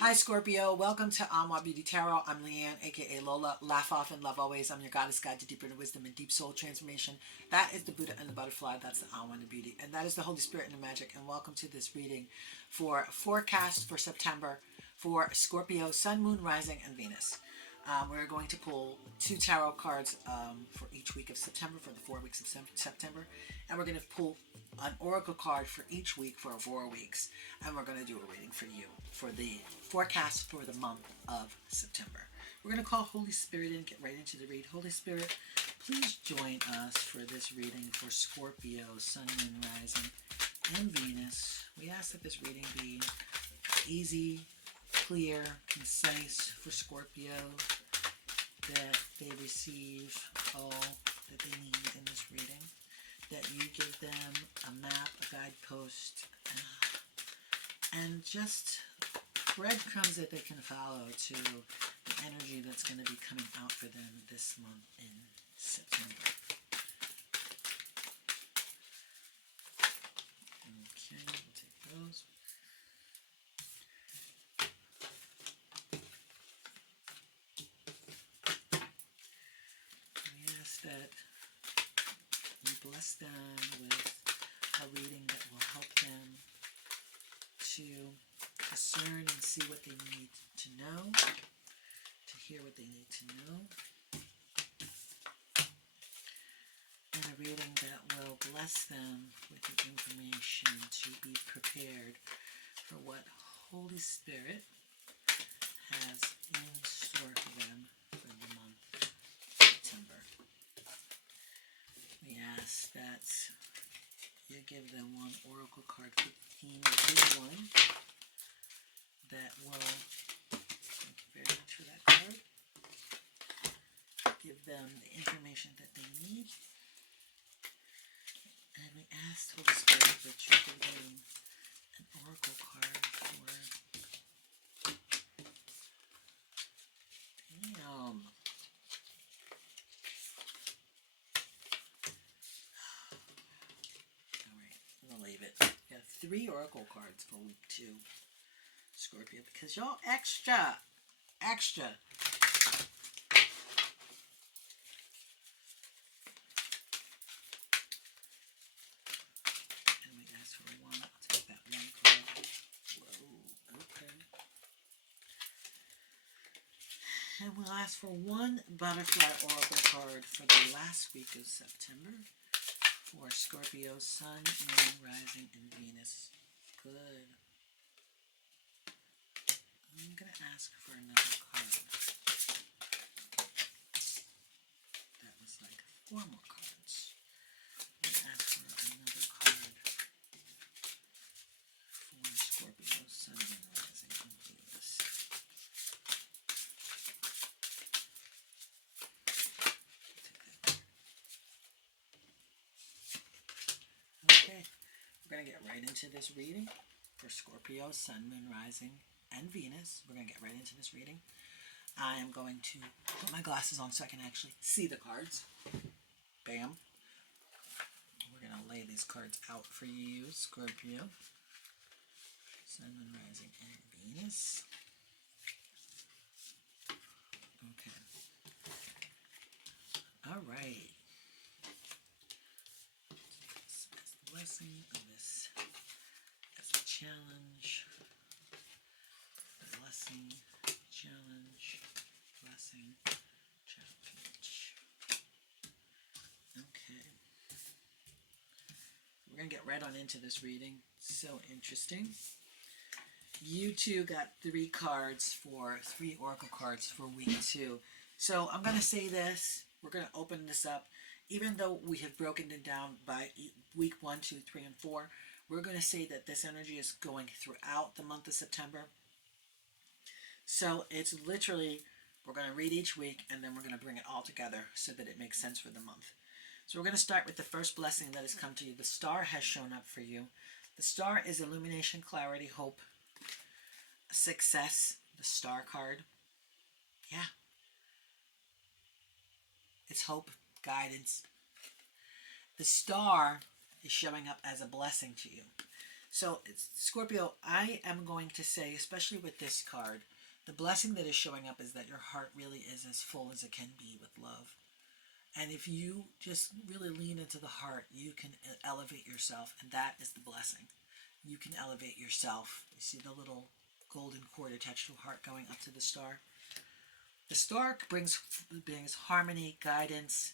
Hi Scorpio, welcome to Amwa Beauty Tarot. I'm Leanne, aka Lola. Laugh often, love always. I'm your goddess guide to deeper inner wisdom and deep soul transformation. That is the Buddha and the butterfly. That's the Amwa and the beauty. And that is the Holy Spirit and the magic. And welcome to this reading for forecast for September for Scorpio, Sun, Moon, Rising, and Venus. We're going to pull two tarot cards for each week of September, for the 4 weeks of September. And we're going to pull an oracle card for each week for 4 weeks. And we're going to do a reading for you for the forecast for the month of September. We're going to call Holy Spirit and get right into the read. Holy Spirit, please join us for this reading for Scorpio, Sun, Moon, Rising, and Venus. We ask that this reading be easy, clear, concise for Scorpio, that they receive all that they need in this reading, that you give them a map, a guidepost, and just breadcrumbs that they can follow to the energy that's going to be coming out for them this month in September. Okay, we'll take those. We ask that you bless them with a reading that will help them to discern and see what they need to know, to hear what they need to know, and a reading that will bless them with the information to be prepared for what Holy Spirit has in store for them for the month of September. We ask that you give them one oracle card for the theme of this one that will, thank you very much for that card, give them the information that they need. And we ask Holy Spirit that you give them an oracle card for damn. Alright, I'm gonna leave it. We have 3 oracle cards for week 2, Scorpio, because y'all extra. And we ask for 1. I'll take that 1 card. Whoa, okay. And we'll ask for 1 butterfly oracle card for the last week of September for Scorpio, Sun, Moon, Rising, and Venus. Good. I'm going to ask for another card. That was like 4 more cards. I'm going to ask for another card for Scorpio, Sun, Moon, Rising, and Venus. Okay, we're going to get right into this reading for Scorpio, Sun, Moon, Rising, and Venus. We're going to get right into this reading. I am going to put my glasses on so I can actually see the cards. Bam. We're going to lay these cards out for you, Scorpio, Sun, Moon, Rising, and Venus. Okay. All right. This as the blessing, and this as a challenge. Blessing, challenge, blessing, challenge. Okay. We're going to get right on into this reading. So interesting. You two got 3 cards for 3 oracle cards for week 2. So I'm going to say this. We're going to open this up. Even though we have broken it down by week 1, 2, 3, and 4, we're going to say that this energy is going throughout the month of September. So it's literally, we're going to read each week and then we're going to bring it all together so that it makes sense for the month. So we're going to start with the first blessing that has come to you. The star has shown up for you. The star is illumination, clarity, hope, success. The star card. Yeah. It's hope, guidance. The star is showing up as a blessing to you. So, Scorpio, I am going to say, especially with this card, the blessing that is showing up is that your heart really is as full as it can be with love. And if you just really lean into the heart, you can elevate yourself, and that is the blessing. You can elevate yourself. You see the little golden cord attached to a heart going up to the star? The star brings harmony, guidance.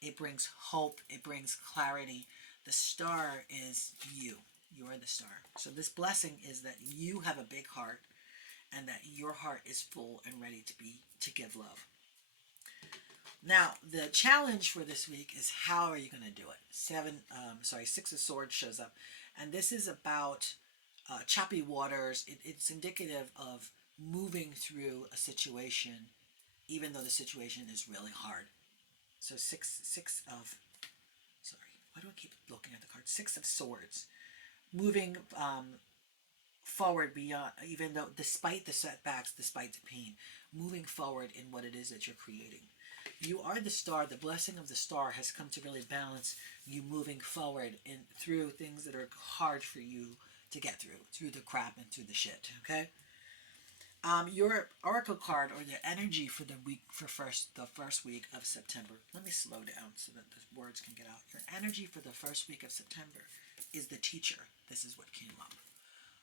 It brings hope. It brings clarity. The star is you. You are the star. So this blessing is that you have a big heart, and that your heart is full and ready to give love. Now the challenge for this week is how are you going to do it? Six of Swords shows up, and this is about choppy waters. It's indicative of moving through a situation, even though the situation is really hard. So six of sorry, why do I keep looking at the card? 6 of Swords, moving forward beyond, even though despite the setbacks, despite the pain, moving forward in what it is that you're creating. You are the star. The blessing of the star has come to really balance you moving forward and through things that are hard for you to get through the crap and through the shit. Okay. Your oracle card or the energy for the week the first week of September. Let me slow down so that the words can get out. Your energy for the first week of September is the teacher. This is what came up.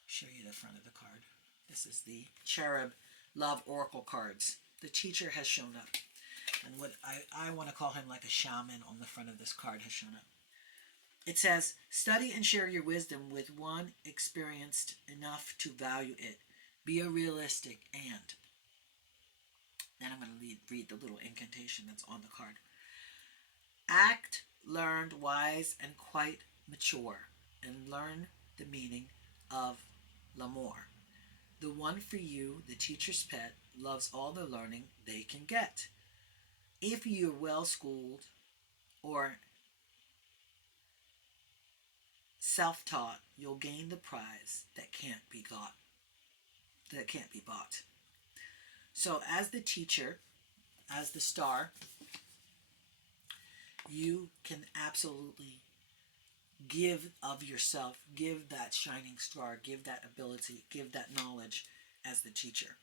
Show you the front of the card. This is the Cherub Love Oracle cards. The teacher has shown up. And what I want to call him like a shaman on the front of this card has shown up. It says, study and share your wisdom with one experienced enough to value it. Be a realistic and. Then I'm going to read the little incantation that's on the card. Act, learned, wise, and quite mature, and learn the meaning of l'amour. The one for you, the teacher's pet, loves all the learning they can get. If you're well schooled or self-taught, you'll gain the prize that can't be bought. So as the teacher, as the star, you can absolutely give of yourself, give that shining star, give that ability, give that knowledge as the teacher.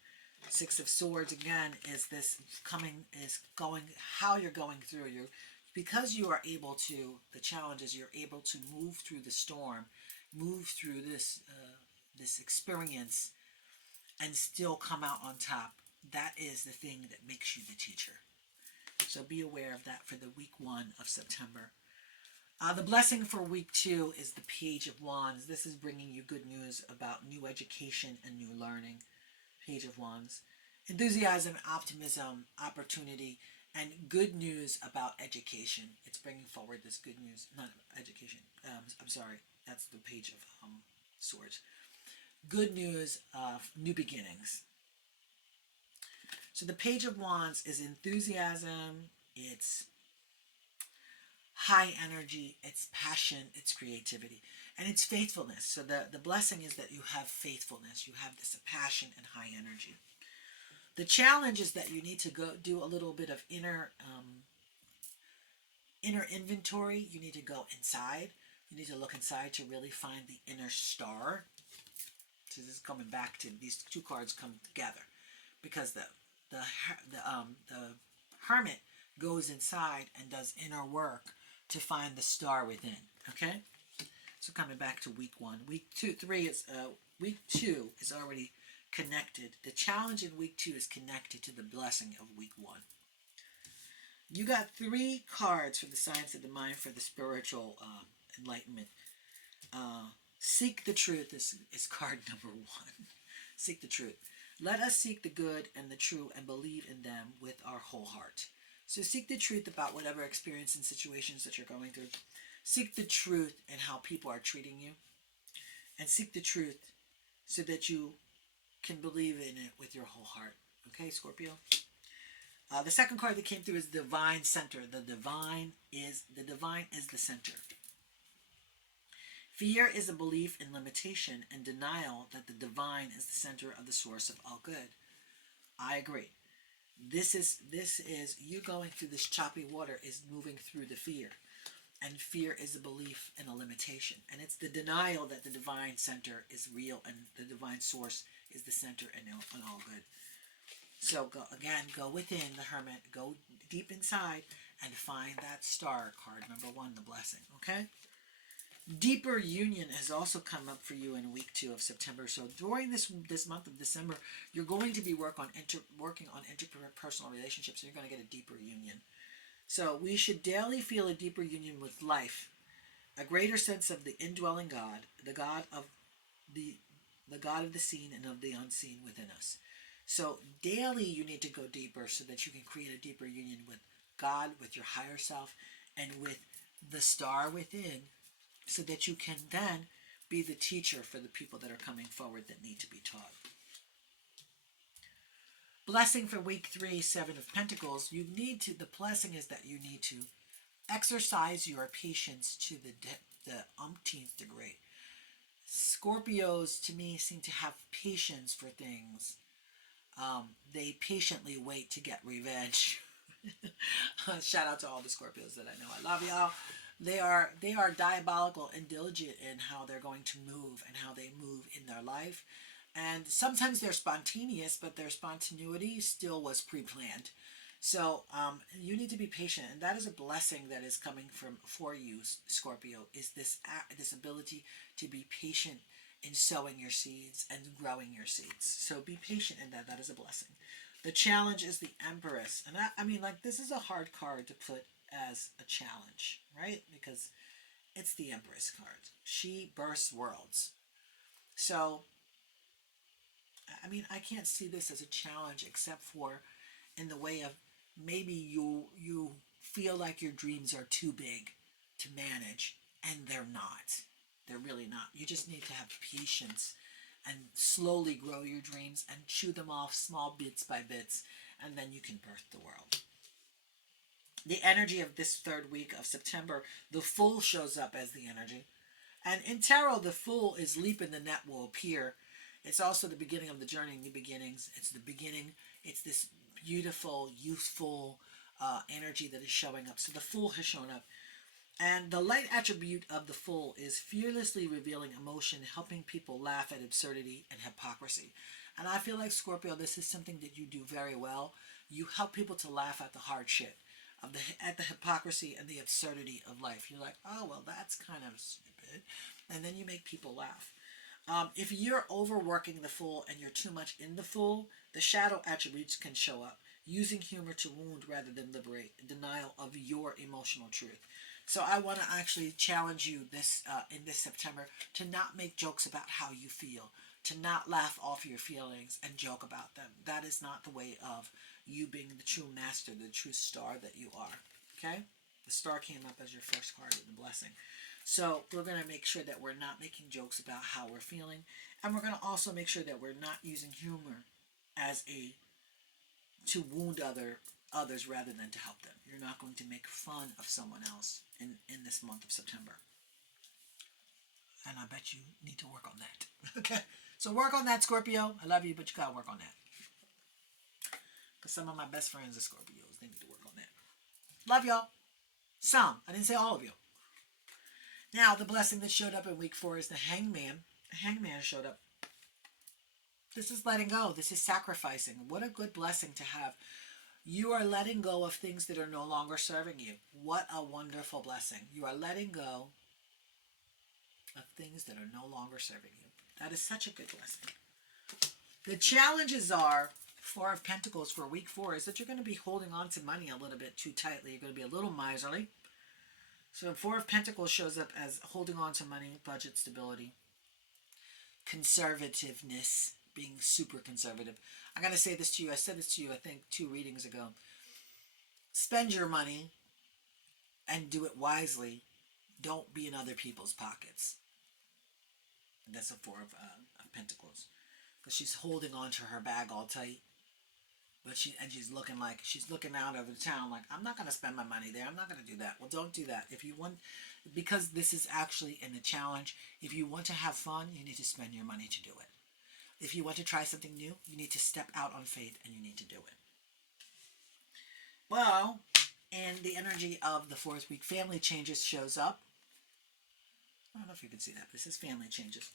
6 of Swords again is going how you're going through. Because you are able to, the challenge is you're able to move through the storm, move through this experience, and still come out on top. That is the thing that makes you the teacher. So be aware of that for the week 1 of September. The blessing for week 2 is the Page of Wands. This is bringing you good news about new education and new learning. Page of Wands. Enthusiasm, optimism, opportunity, and good news about education. It's bringing forward this good news. Not education. I'm sorry. That's the Page of Swords. Good news of new beginnings. So the Page of Wands is enthusiasm. It's high energy, it's passion, it's creativity, and it's faithfulness. So the blessing is that you have faithfulness, you have this passion and high energy. The challenge is that you need to go do a little bit of inner inventory. You need to go inside. You need to look inside to really find the inner star. So this is coming back to these two cards come together, because the hermit goes inside and does inner work to find the star within. Okay, so coming back to week 1, week 2 is already connected. The challenge in week 2 is connected to the blessing of week 1. You got 3 cards for the science of the mind for the spiritual enlightenment. Seek the truth is card number 1. Seek the truth. Let us seek the good and the true and believe in them with our whole heart. So seek the truth about whatever experience and situations that you're going through. Seek the truth in how people are treating you. And seek the truth so that you can believe in it with your whole heart. Okay, Scorpio? The second card that came through is Divine Center. The divine is the center. Fear is a belief in limitation and denial that the divine is the center of the source of all good. I agree. This is you going through this choppy water is moving through the fear. And fear is a belief in a limitation. And it's the denial that the divine center is real and the divine source is the center and all good. So go within the hermit, go deep inside and find that star card, number one, the blessing. Okay? Deeper union has also come up for you in week 2 of September. So during this month of December, you're going to be working on interpersonal relationships. And you're going to get a deeper union. So we should daily feel a deeper union with life, a greater sense of the indwelling God, the God of the seen and of the unseen within us. So daily you need to go deeper so that you can create a deeper union with God, with your higher self, and with the star within, so that you can then be the teacher for the people that are coming forward that need to be taught. Blessing for week 3, 7 of Pentacles. The blessing is that you need to exercise your patience to the umpteenth degree. Scorpios, to me, seem to have patience for things. They patiently wait to get revenge. Shout out to all the Scorpios that I know. I love y'all. They are diabolical and diligent in how they're going to move and how they move in their life. And sometimes they're spontaneous, but their spontaneity still was pre-planned. So you need to be patient, and that is a blessing that is coming for you, Scorpio. Is this ability to be patient in sowing your seeds and growing your seeds. So be patient in that. That is a blessing. The challenge is the Empress, and I mean, like, this is a hard card to put as a challenge, right? Because it's the Empress card. She bursts worlds. So I mean, I can't see this as a challenge except for in the way of maybe you feel like your dreams are too big to manage, and they're not. They're really not. You just need to have patience and slowly grow your dreams and chew them off small bits by bits, and then you can birth the world. The energy of this 3rd week of September, the Fool shows up as the energy. And in tarot, the Fool is leap in the net will appear. It's also the beginning of the journey, new beginnings. It's the beginning. It's this beautiful, youthful energy that is showing up. So the Fool has shown up. And the light attribute of the Fool is fearlessly revealing emotion, helping people laugh at absurdity and hypocrisy. And I feel like, Scorpio, this is something that you do very well. You help people to laugh at the hardship, at the hypocrisy and the absurdity of life. You're like, oh, well, that's kind of stupid. And then you make people laugh. If you're overworking the Fool and you're too much in the Fool, the shadow attributes can show up, using humor to wound rather than liberate, denial of your emotional truth. So I want to actually challenge you in this September to not make jokes about how you feel, to not laugh off your feelings and joke about them. That is not the way of you being the true master, the true star that you are. Okay? The star came up as your first card in the blessing. So we're going to make sure that we're not making jokes about how we're feeling. And we're going to also make sure that we're not using humor to wound others rather than to help them. You're not going to make fun of someone else in this month of September. And I bet you need to work on that. Okay? So work on that, Scorpio. I love you, but you got to work on that. Because some of my best friends are Scorpios. They need to work on that. Love y'all. Some. I didn't say all of you. Now, the blessing that showed up in week 4 is the Hangman. The Hangman showed up. This is letting go. This is sacrificing. What a good blessing to have. You are letting go of things that are no longer serving you. What a wonderful blessing. You are letting go of things that are no longer serving you. That is such a good blessing. The challenges are 4 of Pentacles for week 4 is that you're going to be holding on to money a little bit too tightly. You're going to be a little miserly. So 4 of Pentacles shows up as holding on to money, budget stability, conservativeness, being super conservative. I'm going to say this to you. I said this to you, I think, 2 readings ago. Spend your money and do it wisely. Don't be in other people's pockets. And that's a 4 of Pentacles. Because she's holding on to her bag all tight. But she's looking out over the town like, I'm not going to spend my money there. I'm not going to do that. Well, don't do that. If you want, because this is actually in a challenge, if you want to have fun, you need to spend your money to do it. If you want to try something new, you need to step out on faith and you need to do it. Well, And the energy of the fourth week, family changes, shows up. I don't know if you can see that, but this is family changes.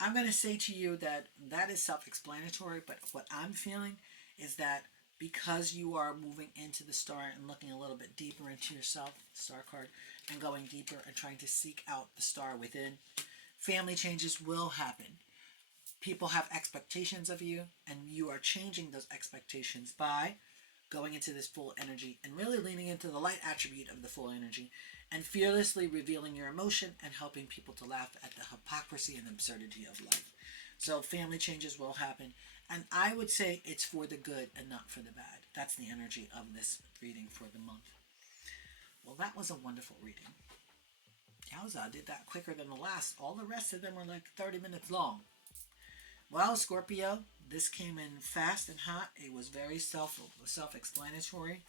I'm going to say to you that that is self-explanatory, but what I'm feeling is that because you are moving into the star and looking a little bit deeper into yourself, star card, and going deeper and trying to seek out the star within, family changes will happen. People have expectations of you, and you are changing those expectations by going into this full energy and really leaning into the light attribute of the full energy and fearlessly revealing your emotion and helping people to laugh at the hypocrisy and absurdity of life. So family changes will happen, and I would say it's for the good and not for the bad. That's the energy of this reading for the month. Well, that was a wonderful reading. Yowza, I did that quicker than the last. All the rest of them were like 30 minutes long. Well, Scorpio, this came in fast and hot. It was very self-explanatory.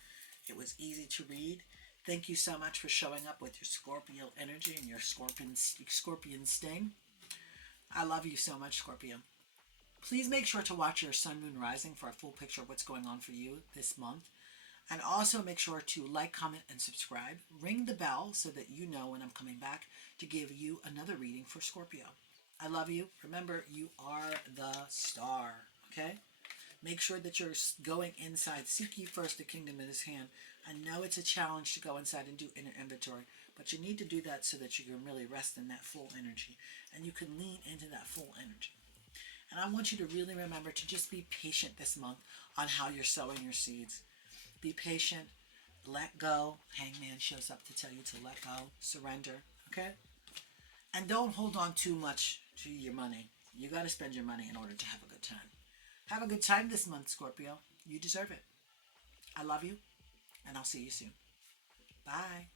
It was easy to read. Thank you so much for showing up with your Scorpio energy and your scorpion sting. I love you so much, Scorpio. Please make sure to watch your Sun Moon Rising for a full picture of what's going on for you this month. And also make sure to like, comment, and subscribe. Ring the bell so that you know when I'm coming back to give you another reading for Scorpio. I love you. Remember, you are the star. Okay? Make sure that you're going inside. Seek ye first the kingdom in his hand. I know it's a challenge to go inside and do inner inventory, but you need to do that so that you can really rest in that full energy and you can lean into that full energy. And I want you to really remember to just be patient this month on how you're sowing your seeds. Be patient. Let go. Hangman shows up to tell you to let go. Surrender. Okay? And don't hold on too much to your money. You got to spend your money in order to have a good time. Have a good time this month, Scorpio. You deserve it. I love you, and I'll see you soon. Bye.